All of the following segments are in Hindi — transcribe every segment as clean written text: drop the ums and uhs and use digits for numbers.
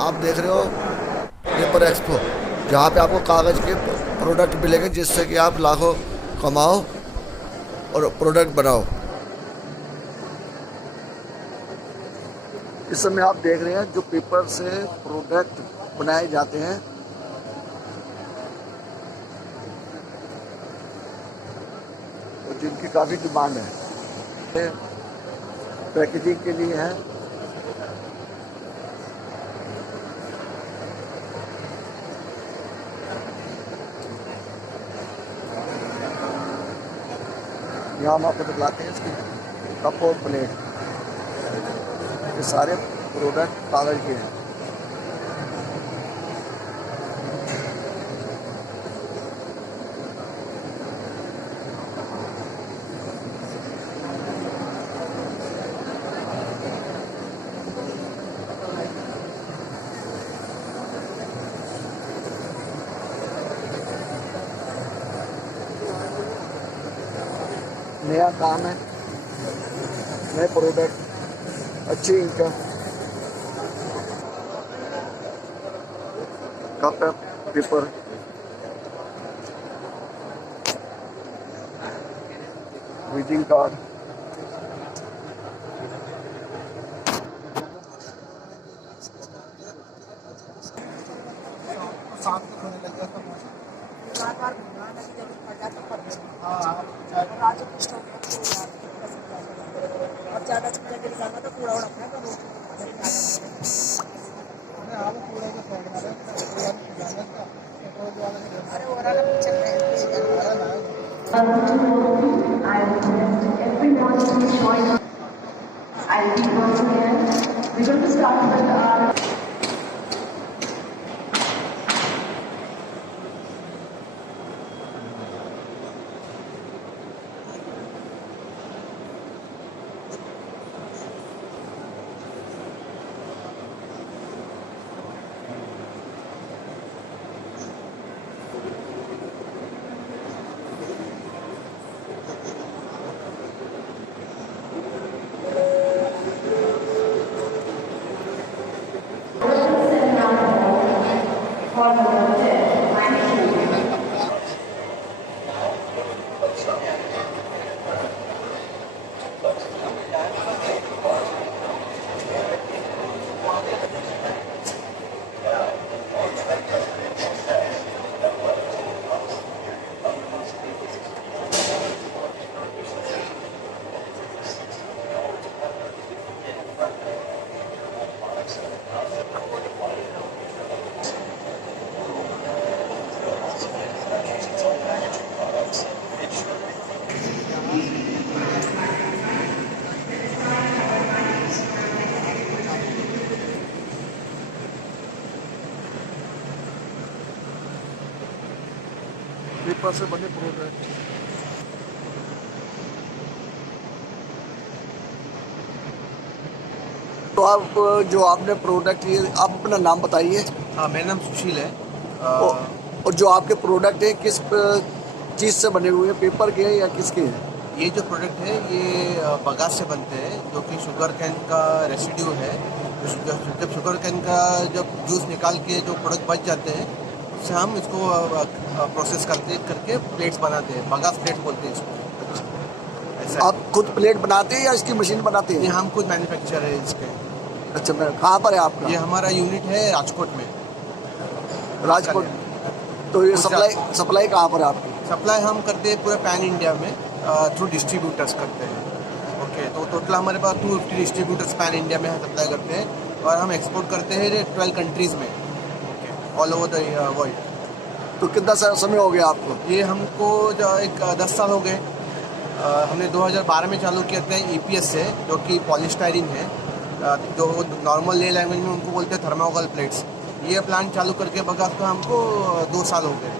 आप देख रहे हो पेपर एक्सपो, जहाँ पे आपको कागज़ के प्रोडक्ट मिलेंगे जिससे कि आप लाखों कमाओ और प्रोडक्ट बनाओ। इस समय आप देख रहे हैं जो पेपर से प्रोडक्ट बनाए जाते हैं, और जिनकी काफ़ी डिमांड है, पैकेजिंग के लिए है। यहाँ हम आपको दिखलाते हैं इसकी कप और प्लेट, ये सारे प्रोडक्ट कागज़ के हैं। नया काम है, नए प्रोडक्ट, अच्छी इनकम। कप है, पेपर, विजिटिंग कार्ड, अब ज़्यादा चीज़ें गिर जाना तो कूड़ा उड़ाना है तो अरे हो रहा है चल रहे I request everyone to join us. I'll be once again. We're going to start with our paper से बने प्रोडक्ट। तो आप जो आपने प्रोडक्ट ये, आप अपना नाम बताइए। हाँ, मेरा नाम सुशील है। और जो आपके प्रोडक्ट है किस चीज़ से बने हुए हैं, पेपर के हैं या किसके हैं? ये जो प्रोडक्ट है ये बगास से बनते हैं, जो कि शुगर कैन का रेसिड्यू है। जब शुगर कैन का जब जूस निकाल के जो प्रोडक्ट बच जाते हैं उससे हम इसको प्रोसेस करके प्लेट्स बनाते हैं। बगास प्लेट बोलते हैं इसको। ऐसा आप खुद प्लेट बनाते हैं या इसकी मशीन बनाते ये हैं? हम खुद मैन्युफैक्चर है इसके। अच्छा, मैं कहाँ पर है आपका? ये हमारा यूनिट है राजकोट में। राजकोट। तो ये सप्लाई कहाँ पर है आपकी? सप्लाई हम करते हैं पूरे पैन इंडिया में थ्रू डिस्ट्रीब्यूटर्स करते हैं। ओके, तो टोटल हमारे पास 250 डिस्ट्रीब्यूटर्स पैन इंडिया में सप्लाई करते हैं और हम एक्सपोर्ट करते हैं 12 कंट्रीज़ में, ऑल ओवर द वर्ल्ड। तो कितना समय हो गया आपको? ये हमको एक 10 साल हो गए। हमने 2012 में चालू किया था EPS से, जो कि पॉलीस्टाइरीन है, जो नॉर्मल ले लैंग्वेज में उनको बोलते हैं थर्मोकोल प्लेट्स। ये प्लांट चालू करके बगास को हमको 2 साल हो गए।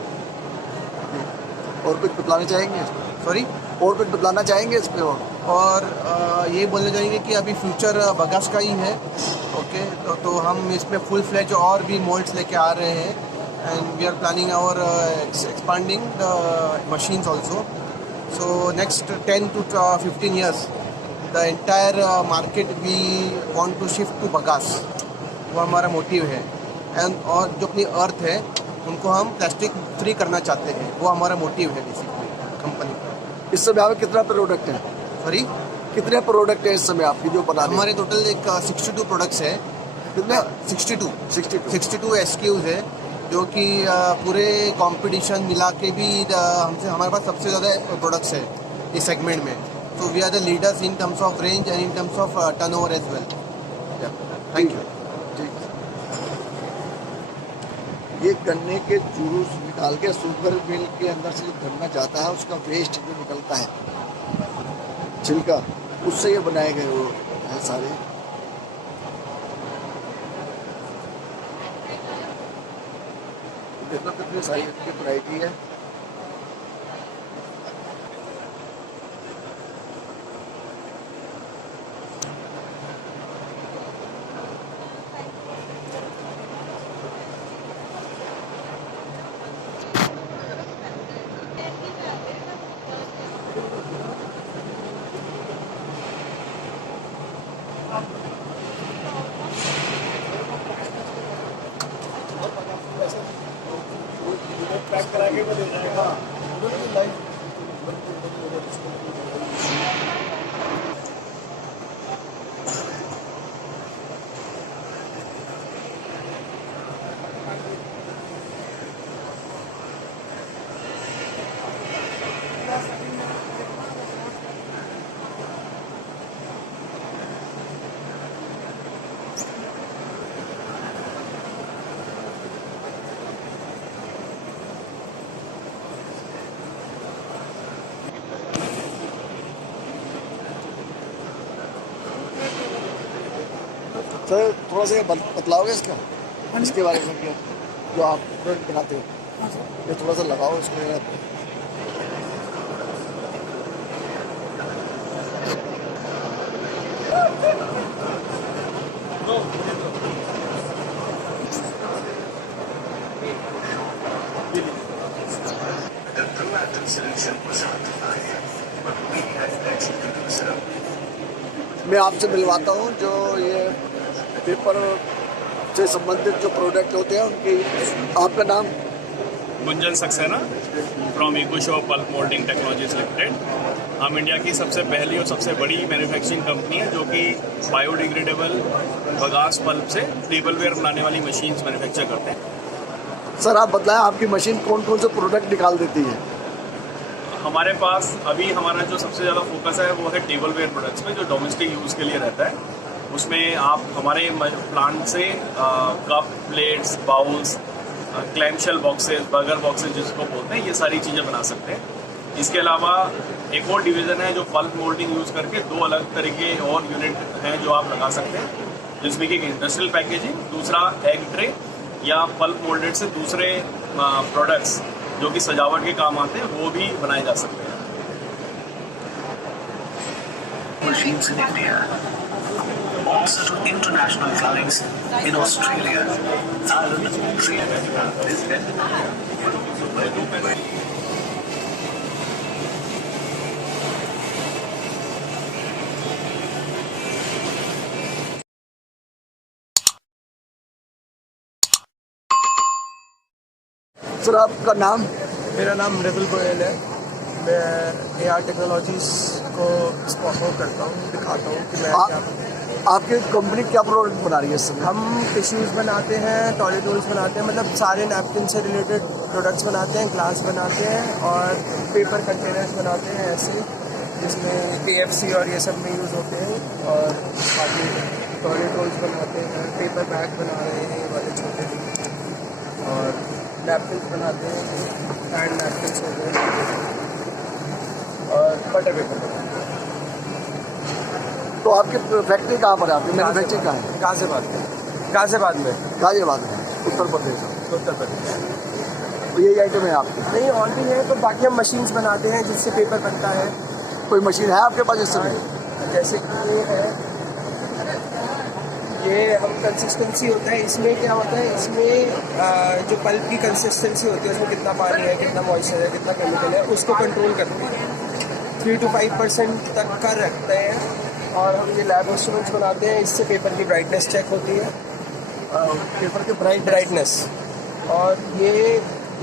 और कुछ बतलाना चाहेंगे? सॉरी, और कुछ बतलाना चाहेंगे इस पे? और ये बोलना चाहेंगे कि अभी फ्यूचर बगास का ही है। ओके, तो हम इसमें फुल फ्लेज और भी मोल्ड्स लेके आ रहे हैं एंड वी आर प्लानिंग और expanding the machines also. So next 10 to 15 years the entire market we want to shift to bagasse. वो हमारा मोटिव है। और जो अपनी अर्थ है उनको हम प्लास्टिक फ्री करना चाहते हैं, वो हमारा मोटिव है बेसिकली कंपनी का। इस समय आपके कितना प्रोडक्ट है? सॉरी, कितने प्रोडक्ट है इस समय आपकी जो बना रहे हैं? हमारे टोटल एक 62 प्रोडक्ट्स है। कितने? 62 SKUs है, जो कि पूरे कंपटीशन मिला के भी हमसे हमारे पास सबसे ज़्यादा प्रोडक्ट्स है इस सेगमेंट में। तो we are the leaders in terms of range and in terms of turnover as well. Thank you. ठीक। ये गन्ने के जूस निकाल के शुगर मिल के अंदर से जो गन्ना जाता है उसका वेस्ट जो निकलता है, छिलका, उससे ये बनाए गए वो हैं सारे। देखो कितनी सारी इसकी वैरायटी है। सर थोड़ा सा बतलाओगे इसके बारे में क्या, जो आप प्रोडक्ट बनाते हो? ये थोड़ा सा लगाओ इसमें। मैं आपसे मिलवाता हूँ जो ये पेपर से संबंधित जो प्रोडक्ट होते हैं उनकी। आपका नाम? Gunjan Saxena from Ecoshop pulp moulding technologies limited. हम इंडिया की सबसे पहली और सबसे बड़ी मैन्युफैक्चरिंग कंपनी है जो कि बायोडिग्रेडेबल बगास पल्प से टेबलवेयर बनाने वाली मशीन्स मैन्युफैक्चर करते हैं। सर आप बताएं आपकी मशीन कौन कौन से प्रोडक्ट निकाल देती है? हमारे पास अभी हमारा जो सबसे ज़्यादा फोकस है वो है टेबलवेयर प्रोडक्ट्स में, जो डोमेस्टिक यूज़ के लिए रहता है। उसमें आप हमारे प्लांट से cup, plates, bowls, clamshell boxes, burger boxes जिसको बोलते हैं, ये सारी चीज़ें बना सकते हैं। इसके अलावा एक और डिवीज़न है जो पल्प मोल्डिंग यूज़ करके 2 अलग तरीके और यूनिट हैं जो आप लगा सकते हैं, जिसमें कि एक इंडस्ट्रियल पैकेजिंग, दूसरा एग ट्रे या पल्प मोल्डेड से दूसरे प्रोडक्ट्स जो कि सजावट के काम आते हैं वो भी बनाए जा सकते हैं। Machines in India, also to international clients in Australia, Thailand, Sri Lanka. Sir आपका नाम? मेरा नाम मृदुल गोयल है। मैं AR टेक्नोलॉजीज़ को स्पॉन्सर करता हूँ, दिखाता हूँ कि मैं क्या। आपकी कंपनी क्या प्रोडक्ट बना रही है इस समय? हम टिश्यूज़ बनाते हैं, टॉयलेट रोल्स बनाते हैं, मतलब सारे नैपकिन से रिलेटेड प्रोडक्ट्स बनाते हैं, ग्लास बनाते हैं और पेपर कंटेनर्स बनाते हैं ऐसे, जिसमें KFC और ये सब में यूज़ होते हैं। और बाकी टॉयलेट रोल्स बनाते हैं, पेपर बैग बना रहे हैं ये वाले छोटे, और नैपकिन बनाते हैं, हैंड नैपकिन हो गए, और बटर पेपर बनाते हैं। तो आपकी फैक्ट्री कहाँ पर है? आपकी मैन्युफैक्चरिंग कहाँ है? गाज़ियाबाद में। गाज़ियाबाद में उत्तर प्रदेश। उत्तर प्रदेश। तो यही आइटम है आपकी? नहीं, और भी है, तो बाकी हम मशीन्स बनाते हैं जिससे पेपर बनता है। कोई मशीन है आपके पास इस समय? जैसे कि ये है, ये हम कंसिस्टेंसी होता है, इसमें क्या होता है, इसमें जो पल्प की कंसिस्टेंसी होती है उसमें कितना पानी है, कितना मॉइस्चर है, कितना केमिकल है, उसको कंट्रोल करते हैं। 3 to 5% तक का रखते हैं। और हम ये लैब इंस्ट्रूमेंट्स बनाते हैं, इससे पेपर की ब्राइटनेस चेक होती है। पेपर के ब्राइटनेस। और ये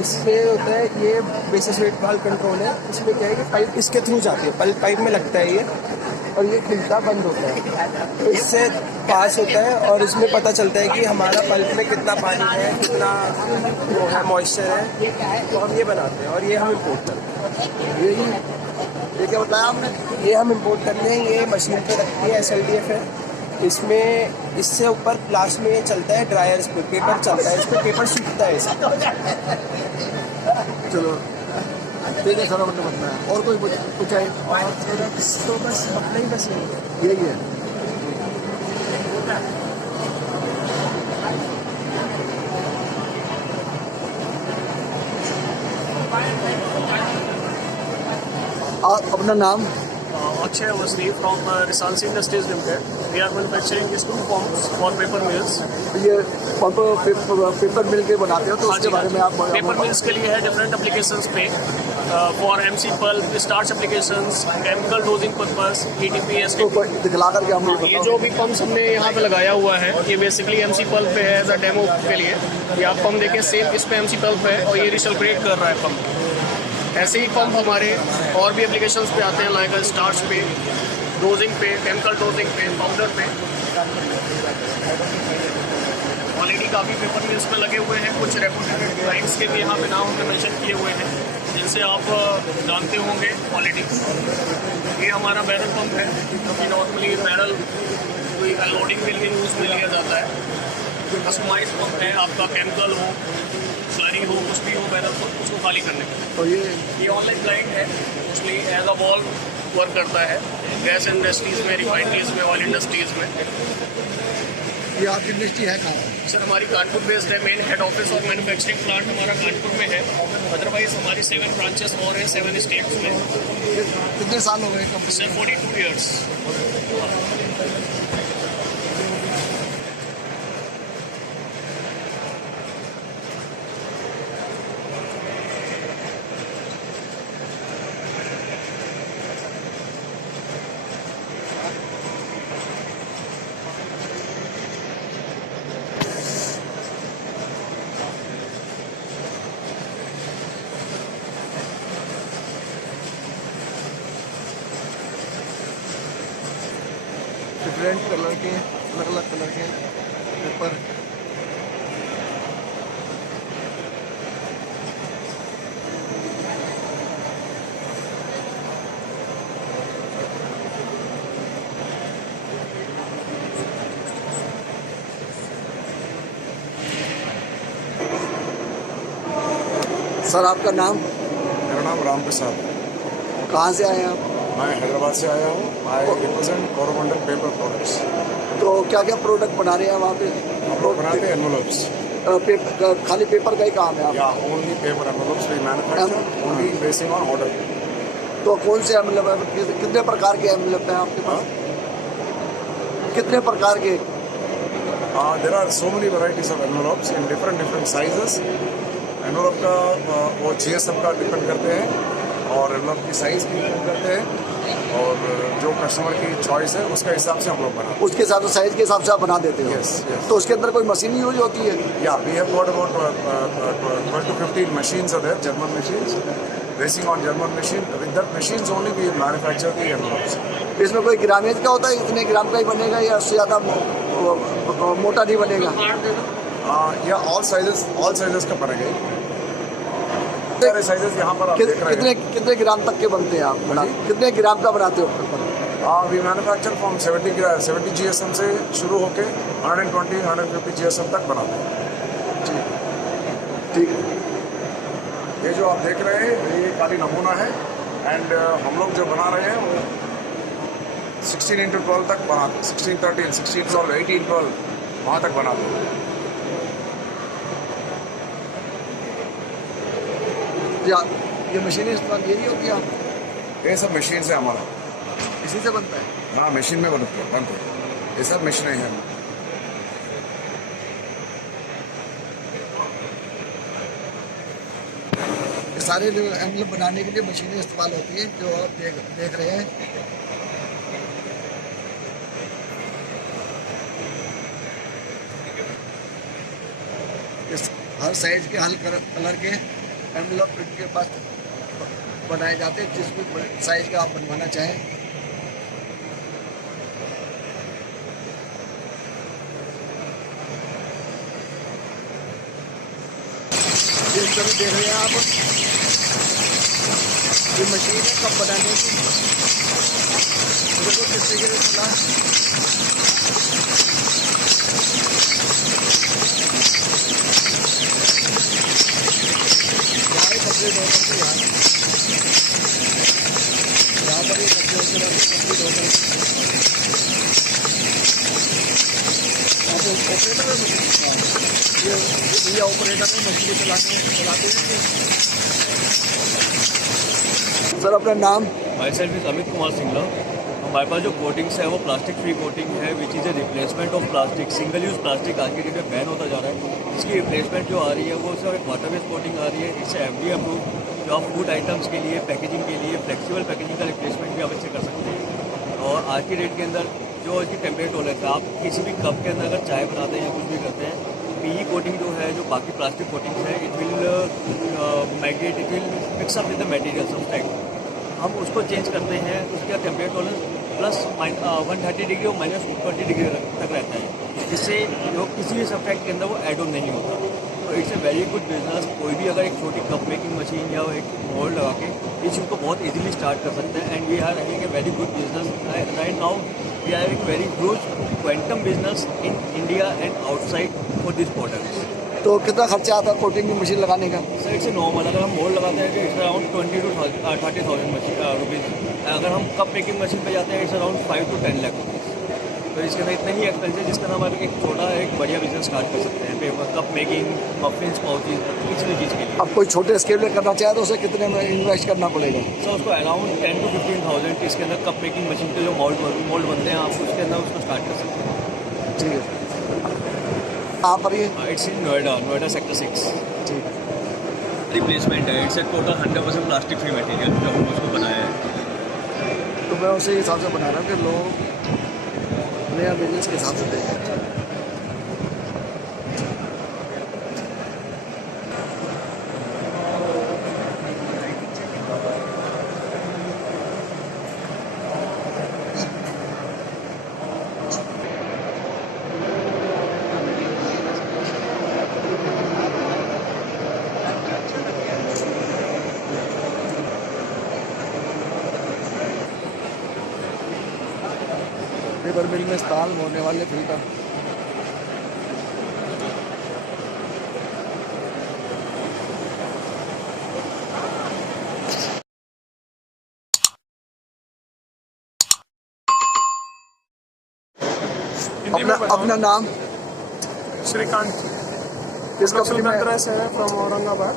इसमें होता है, ये बेसिस वेट वाल्व कंट्रोल है। इसमें क्या है कि पाइप इसके थ्रू जाती है, पाइप में लगता है ये, और ये खुलता बंद होता है, तो इससे पास होता है और इसमें पता चलता है कि हमारा पल्प में कितना पानी है, कितना वो है, मॉइस्चर है। तो हम ये बनाते हैं और ये हम इम्पोर्ट करते हैं। ये क्या बताया आपने? ये हम इम्पोर्ट करते हैं, ये मशीन पे रखती है, SLDF है। इसमें इससे ऊपर क्लास में ये चलता है, ड्रायर्स पे पेपर चलता है, इस पर पेपर सूखता है इसमें। चलो ठीक है, सारा मतलब बनना है। और कोई कुछ है? और प्रोडक्ट्स तो बस अपना ही बस यही है। आप अपना नाम? Akshay Awasthi from Risalsi Industries Limited. We are manufacturing these two pumps for paper mills. ये पंप पेपर मिल के बनाते हो, तो उसके बारे में आप पेपर मिल्स के लिए है डिफरेंट एप्लीकेशंस पे, for MC pulp, starch applications, chemical dosing purpose, ETP, तो दिखला करके हम लोग ये जो भी पंप्स हमने यहाँ पे लगाया हुआ है, ये बेसिकली MC पल्प पे है एज अ डेमो के लिए। ये आप पंप देखें, सेम इस पे MC पल्प है और ये रिसल्क्रेट कर रहा है पंप। ऐसे ही पंप हमारे और भी एप्लीकेशंस पे आते हैं, लाइक स्टार्च पे, डोजिंग पे, केमिकल डोजिंग पे, पाउडर पे। ऑलरेडी काफ़ी पेपर मिल्स में लगे हुए हैं, कुछ रेपुटेड क्लाइंट्स के भी यहाँ पे नाम हमने मेंशन किए हुए हैं, जिनसे आप जानते होंगे ऑलरेडी। ये हमारा बैरल पंप है, क्योंकि नॉर्मली बैरल कोई लोडिंग के लिए यूज़ में लिया जाता है। कस्टमाइज पंप है, आपका केमिकल हो, स्लरी हो, कुछ भी हो बैरल पंप, उसको खाली करने का। तो ये ऑनलाइन क्लाइंट है, mostly as a valve work करता है गैस इंडस्ट्रीज़ में, रिफाइनरीज में, ऑयल इंडस्ट्रीज़ में। ये आपकी इंडस्ट्री है कहाँ? सर हमारी कानपुर बेस्ड है, मेन हेड ऑफिस और मैन्युफैक्चरिंग प्लांट हमारा कानपुर में है। अदरवाइज हमारी 7 ब्रांचेस और हैं 7 स्टेट्स में। कितने साल हो गए company? Sir 42 years. Different colour के, अलग अलग कलर के पेपर। सर आपका नाम? मेरा नाम राम प्रसाद। कहाँ से आए हैं आप? मैं हैदराबाद से आया हूँ। I represent Coromandel paper products. तो क्या क्या प्रोडक्ट बना रहे हैं वहाँ पे? हम लोग बनाते हैं एनवलप्स। खाली पेपर का ही काम है आप? या only paper envelopes we manufacture only basing on order. तो कौन से मतलब कितने प्रकार के एनवलप हैं आपके पास? कितने प्रकार के? There are so many varieties of envelopes in different sizes. Envelope का वो GSM का डिपेंड करते हैं और एनवलप की साइज़ भी डिपेंड करते हैं, और जो कस्टमर की चॉइस है उसके हिसाब से हम लोग बनाते हैं। उसके हिसाब से, साइज़ के हिसाब से आप बना देते हो? Yes, yes. तो उसके अंदर कोई मशीन यूज होती है? या we have got about 12 to 15 machines are there, German machines, basing on German machine. With that machines only we manufacture the envelopes. इसमें कोई ग्रामेज का होता है, इतने ग्राम का ही बनेगा या उससे ज़्यादा मोटा नहीं बनेगा? या ऑल साइजेस का बनेगा। सारे साइजेस यहाँ पर आप देख रहे हैं। कितने ग्राम तक के बनते हैं आप? कितने ग्राम का बनाते हो? वी मैन्युफैक्चर फ्रॉम 70 GSM से शुरू होके 120-150 GSM तक बनाते हैं। ठीक है। ये जो आप देख रहे हैं ये खाली नमूना है, एंड हम लोग जो बना रहे हैं वो 16x12 तक बनाते हैं, 16-13, 16-12, 18-12 वहाँ तक बनाते हैं। ये मशीनें इस्तेमाल यही होती है आप? ये सब मशीन से हमारा इसी से बनता है? हाँ, मशीन में बनते हैं। ये सब मशीनें हैं। ये सारे जो एनवलप बनाने के लिए मशीनें इस्तेमाल होती हैं, जो आप देख रहे हैं। हर साइज के हर कलर के एनवलप इनके पास बनाए जाते हैं, जिस भी साइज का आप बनवाना चाहें। देख रहे हैं आप, ये मशीन है कप बनाने की। देखो किस तरीके से चला। कंप्लीट हो करके यहाँ पर ये कंप्लीट हो करके ऑपरेटर है मशीन, ये ऑपरेटर है मशीन को चलाते हैं। सर अपना नाम? My self is Amit Kumar Singla. हमारे पास जो कोटिंग्स है वो प्लास्टिक फ्री कोटिंग है, which is a replacement of plastic. Single use plastic आज के डेट में बैन होता जा रहा है, इसकी रिप्लेसमेंट जो आ रही है वो सिर्फ एक वाटर बेस्ड कोटिंग आ रही है। इससे एफडी अप्रूव जो आप फूड आइटम्स के लिए पैकेजिंग के लिए फ्लेक्सिबल पैकेजिंग का रिप्लेसमेंट भी आप इससे कर सकते हैं। और आज की डेट के अंदर जो इसकी टेम्परेट टॉलरेंस है, आप किसी भी कप के अंदर अगर चाय बनाते हैं या कुछ भी करते हैं, पीई कोटिंग जो है, जो बाकी प्लास्टिक कोटिंग्स है, it will migrate, it will mix up with the material subtract. हम उसको चेंज करते हैं, उसका टेम्परेट टॉलरेंस प्लस 130 डिग्री और माइनस 20 डिग्री तक रहता है, जिससे जो किसी भी सब्सट्रैक्ट के अंदर वो एड ऑन नहीं होता। तो it's a very good business. कोई भी अगर एक छोटी कप मेकिंग मशीन या एक मोल्ड लगा के इस चीज़ को बहुत इजीली स्टार्ट कर सकते हैं। And we are having a very good business right now. We are having very huge quantum business in India and outside for this products. तो कितना खर्चा आता है कोटिंग की मशीन लगाने का? सर इट्स नॉर्मल, अगर हम मोल्ड लगाते हैं तो इट्स अराउंड 20 to 30,000 रुपीज़। अगर हम कप मेकिंग मशीन पे जाते हैं it's around 5 to 10 lakh rupees. तो इसके अंदर इतने ही एक्सपेंसिव, जिसके अंदर हम एक छोटा एक बढ़िया बिजनेस स्टार्ट कर सकते हैं। Paper cup making, muffins, pouches, किसी भी चीज़ के लिए। अब कोई छोटे स्केल में करना चाहे तो उसे कितने में इन्वेस्ट करना पड़ेगा? सर उसको अराउंड 10 to 15,000 इसके अंदर कप मेकिंग मशीन के जो मोल्ड बनते हैं, आप उसके अंदर उसको स्टार्ट कर सकते हैं। ठीक है। कहाँ पर ये? It's in Noida sector 6। ठीक है। रिप्लेसमेंट है, it's a total 100% plastic free material जो हम उसको बनाया है। तो मैं उसी हिसाब से बना रहा हूँ कि लोग नया बिजनेस के हिसाब से देखें। पेपर मिल में इस्तेमाल होने वाले फिल्टर अपना नाम? श्रीकांत। किस कंपनी में? एड्रेस है from Aurangabad.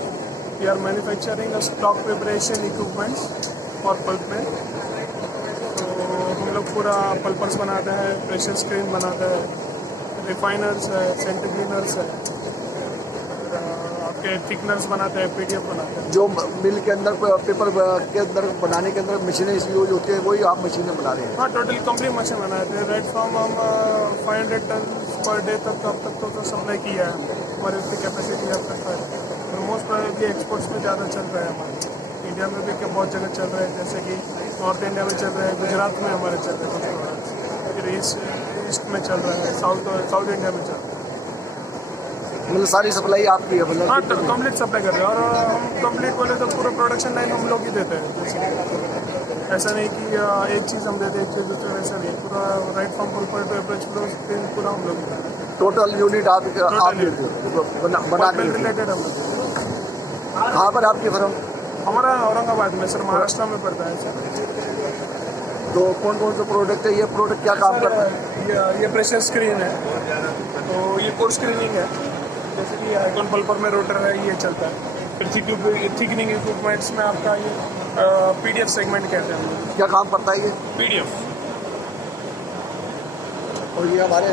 We are manufacturing a stock preparation equipments for pulp में। तो हम लोग पूरा पल्पर्स बनाते हैं, प्रेशर स्क्रीन बनाते हैं, रिफाइनर्स है, सेंटिग्लिनर्स है, आपके थिकनर्स बनाते हैं, पीडीएफ बनाते हैं। जो मिल के अंदर पेपर के अंदर बनाने के अंदर मशीनें यूज होती है, वही आप मशीनें बना रहे हैं? हाँ, टोटल कंप्लीट मशीन बनाते हैं। राइट फ्रॉम हम 500 टन पर डे तक अब तक तो सप्लाई किया है। हमारी उसकी कैपेसिटी है और मोस्ट प्रोबेबली एक्सपोर्ट्स में ज़्यादा चल रहा है हमारे। इंडिया में भी बहुत जगह चल रहा है, जैसे कि नॉर्थ इंडिया में चल रहा है, गुजरात में हमारे चल रहे हैं कुछ प्रोडक्ट्स, फिर ईस्ट में चल रहा है, साउथ इंडिया में चल रहा है। मतलब सारी सप्लाई आपकी है? मतलब हाँ, कंप्लीट सप्लाई कर रहे हैं। और हम कंप्लीट बोले तो पूरा प्रोडक्शन लाइन हम लोग ही देते हैं। जैसे ऐसा नहीं कि एक चीज़ हम देते हैं, एक चीज़ दूसरे, वैसा नहीं। पूरा right from pulper to average पूरा हम लोग ही देते हैं। टोटल यूनिट आप देते हो बना के रिलेटेड हम लोग। कहाँ पर आपकी फर्म? हमारा औरंगाबाद में सर, महाराष्ट्र में पड़ता है सर। तो कौन कौन से प्रोडक्ट है? ये प्रोडक्ट क्या काम करता है? ये प्रेशर स्क्रीन है, तो ये कोड स्क्रीनिंग है। जैसे कि आइकॉन पल्पर में रोटर है, ये चलता है। फिर थिकनिंग इक्विपमेंट्स में आपका ये पीडीएफ सेगमेंट कहते हैं। क्या काम करता है ये? पीडीएफ। और ये हमारे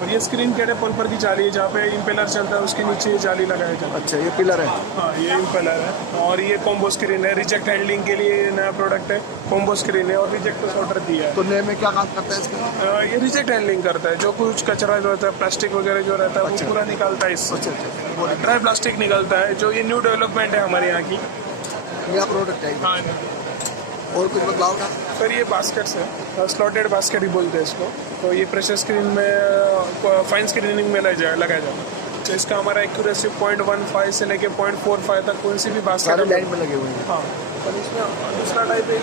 और ये स्क्रीन कैटेपल पर की जाली है, जहाँ पे इम्पेलर चलता है उसके नीचे ये जाली लगाया जाता है। अच्छा, ये पिलर है। हाँ, ये इम्पेलर है। और ये कॉम्बो स्क्रीन है, रिजेक्ट हैंडलिंग के लिए ये नया प्रोडक्ट है, कॉम्बो स्क्रीन है और रिजेक्ट सॉर्टर दिया है। तो नए में क्या काम करता है इसका? ये रिजेक्ट हैंडलिंग करता है, जो कुछ कचरा जो रहता है, प्लास्टिक वगैरह जो रहता है, अच्छा। वो पूरा निकालता है इससे। ड्राई प्लास्टिक निकलता है, जो ये न्यू डेवलपमेंट है हमारे यहाँ की। नया प्रोडक्ट है। हाँ, और कुछ बदलाव ना? सर ये बास्केट्स है, स्लॉटेड बास्केट ही बोलते हैं इसको। तो ये प्रेशर स्क्रीन में फाइन स्क्रीनिंग में लगाया जाता है। तो इसका हमारा एक्यूरेसी 0.15 से लेके 0.45 तक कोई सी भी बास्केट सारे लाइन में लगे हुए हैं। हाँ, और इसमें दूसरा टाइप है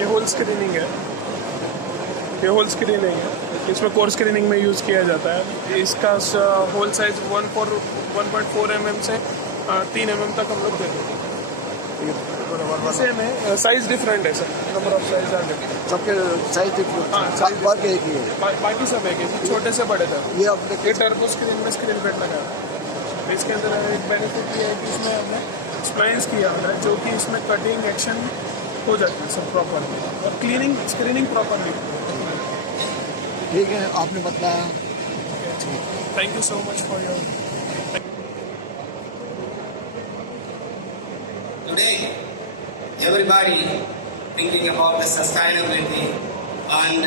ये होल स्क्रीनिंग है। ये होल स्क्रीनिंग है, इसमें कोर स्क्रीनिंग में यूज़ किया जाता है। इसका होल साइज 1.4 mm से 3 mm तक हम लोग देते हैं। सेम है, साइज डिफरेंट है sir, number of size are different. सबके साइज डिफरेंट। हाँ, size वर्क एक ही है। बाकी सब है कि छोटे से बड़े तक। ये अपने ये टर्बो स्क्रीन में स्क्रीन पेट लगा है। इसके अंदर एक बेनिफिट ये है कि इसमें हमने स्प्लाइंस किया हुआ है, जो कि इसमें कटिंग एक्शन हो जाती है सब प्रॉपरली, और क्लीनिंग स्क्रीनिंग प्रॉपरली। ठीक है, आपने बताया। Thank you so much for your. Today, everybody thinking about the sustainability and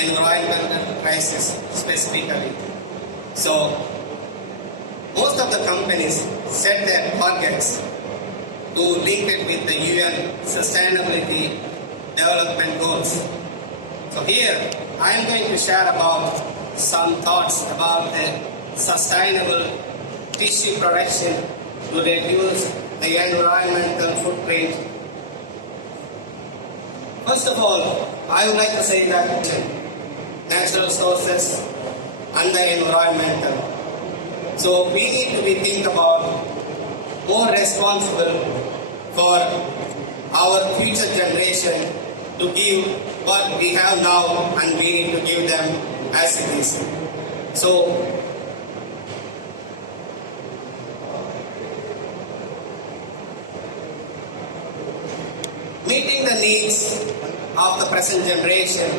environmental crisis specifically. So, most of the companies set their targets to link it with the UN Sustainability Development Goals. So here, I am going to share about some thoughts about the sustainable tissue production to reduce the environmental footprint. First of all, I would like to say that natural sources and the environmental. So we need to be think about more responsible for our future generation to give what we have now, and we need to give them as it is. So meeting the needs of the present generation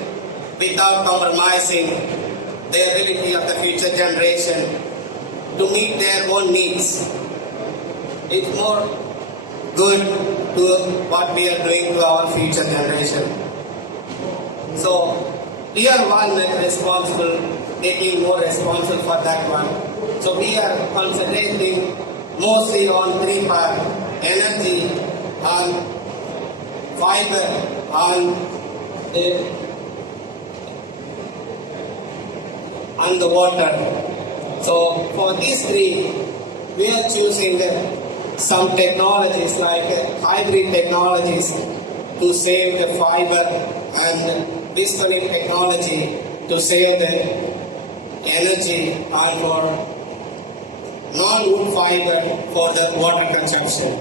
without compromising the ability of the future generation to meet their own needs. It's more good to what we are doing to our future generation. So, we are one responsible, taking more responsible for that one. So we are concentrating mostly on three parts: energy, and fiber, and the water. So for these three, we are choosing some technologies like hybrid technologies to save the fiber, and visconic technology to save the energy, and for non-wood fiber for the water consumption.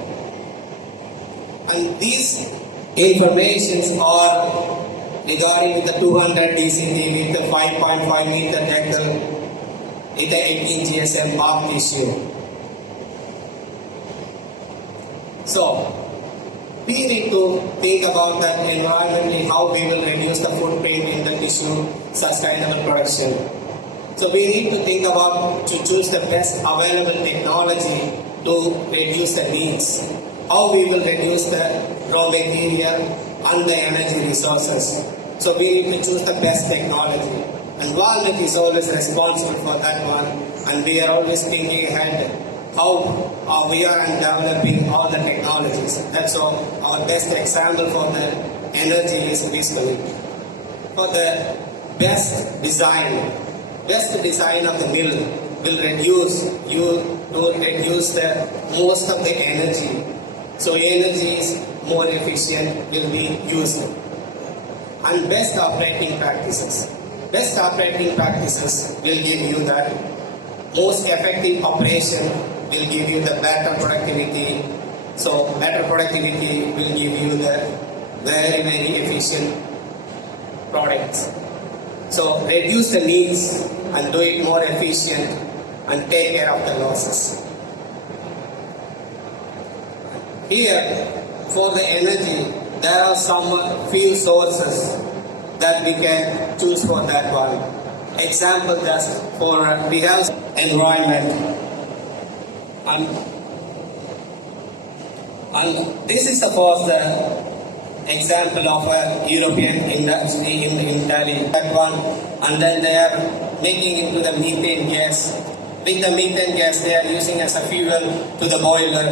And these informations are regarding the 200 DCT with the 5.5 meter deckel with the 18 GSM bark tissue. So, we need to think about that environmentally, how we will reduce the footprint in the tissue sustainable production. So we need to think about to choose the best available technology to reduce the needs. How we will reduce the raw material and the energy resources. So we need to choose the best technology. And Walnut is always responsible for that one. And we are always thinking ahead how we are developing all the technologies. That's all. Our best example for the energy is Visconic. For the best design of the mill will reduce the most of the energy. So energy is more efficient, will be used. And best operating practices. Best operating practices will give you that most effective operation will give you the better productivity. So better productivity will give you the very, very efficient products. So reduce the needs and do it more efficient and take care of the losses. Here, for the energy, there are some few sources that we can choose for that one. Example just for we have environment. And this is the first example of a European industry in Italy. That one, and then they are making into the methane gas. With the methane gas, they are using as a fuel to the boiler,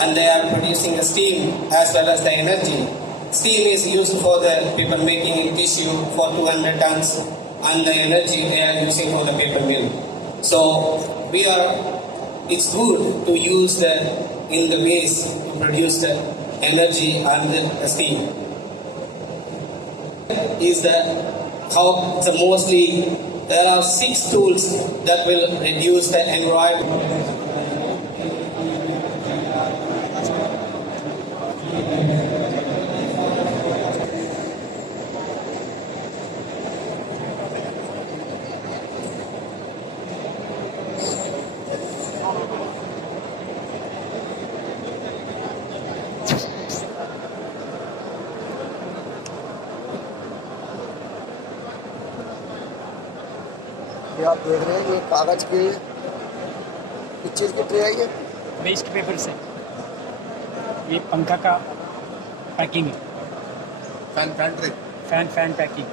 and they are producing the steam as well as the energy. Steam is used for the people making tissue for 200 tons, and the energy they are using for the paper mill. So it's good to use in the waste to produce the energy and the steam. Is how the mostly there are 6 tools that will reduce the environment. ये आप देख रहे हैं ये कागज के किस चीज़ की ट्रे है ये? वेस्ट पेपर से ये पंखा का पैकिंग है। Fan packing.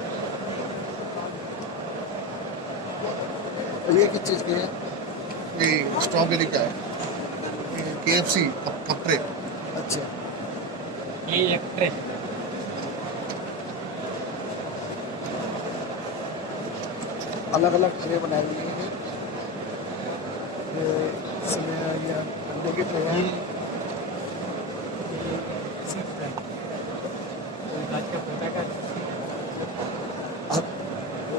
तो ये किस चीज़ की है? ये स्ट्रॉबेरी का है, KFC कप ट्रे। अच्छा, ये एक ट्रे। अलग अलग ट्रे बनाए हुए हैं। ये इसमें ये अंडे की ट्रे है।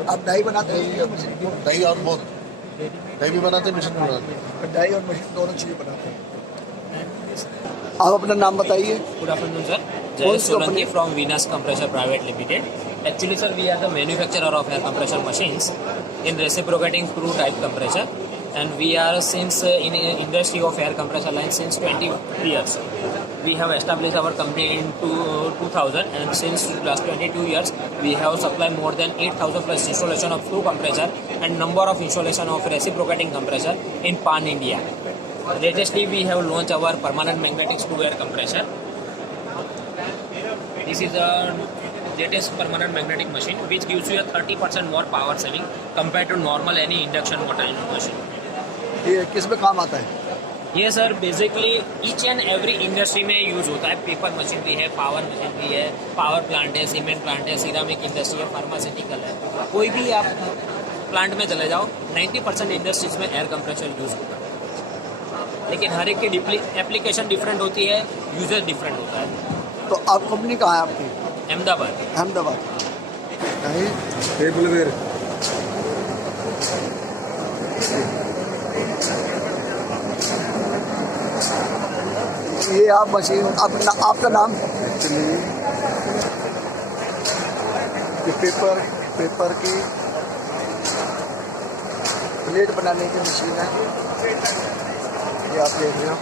आप डाई बनाते हैं मशीन? डाई और बहुत डाई भी बनाते हैं, मशीन भी बनाते हैं। डाई और मशीन दोनों चीज़ें बनाते हैं। आप अपना नाम बताइए। गुड आफ्टरनून सर, जय Solanki from Venus compressor private limited. Actually, sir, we are the manufacturer of air compressor machines in reciprocating screw type compressor, and we are since in industry of air compressor line since 20 years. We have established our company in 2000, and since last 22 years, we have supplied more than 8,000 plus installation of screw compressor and number of installation of reciprocating compressor in Pan India. Latestly, we have launched our permanent magnetic screw air compressor. This is a latest permanent magnetic machine which gives you a 30% more power saving compared to normal any induction motor machine. ये किस में काम आता है? ये sir basically each and every industry में यूज होता है. पेपर मशीन भी है, पावर मशीन भी है, पावर प्लांट है, सीमेंट प्लांट है, सिरामिक इंडस्ट्री है, फार्मास्यूटिकल है. कोई भी आप प्लांट में चले जाओ 90% इंडस्ट्रीज में एयर कंप्रेसर यूज होता है. लेकिन हर एक की एप्लीकेशन डिफरेंट होती है, यूजर डिफरेंट होता है. तो आप कंपनी कहाँ है आपकी? अहमदाबाद. अहमदाबाद. ये आप मशीन आपका नाम? ये पेपर की प्लेट बनाने की मशीन है, ये आप देख रहे हो.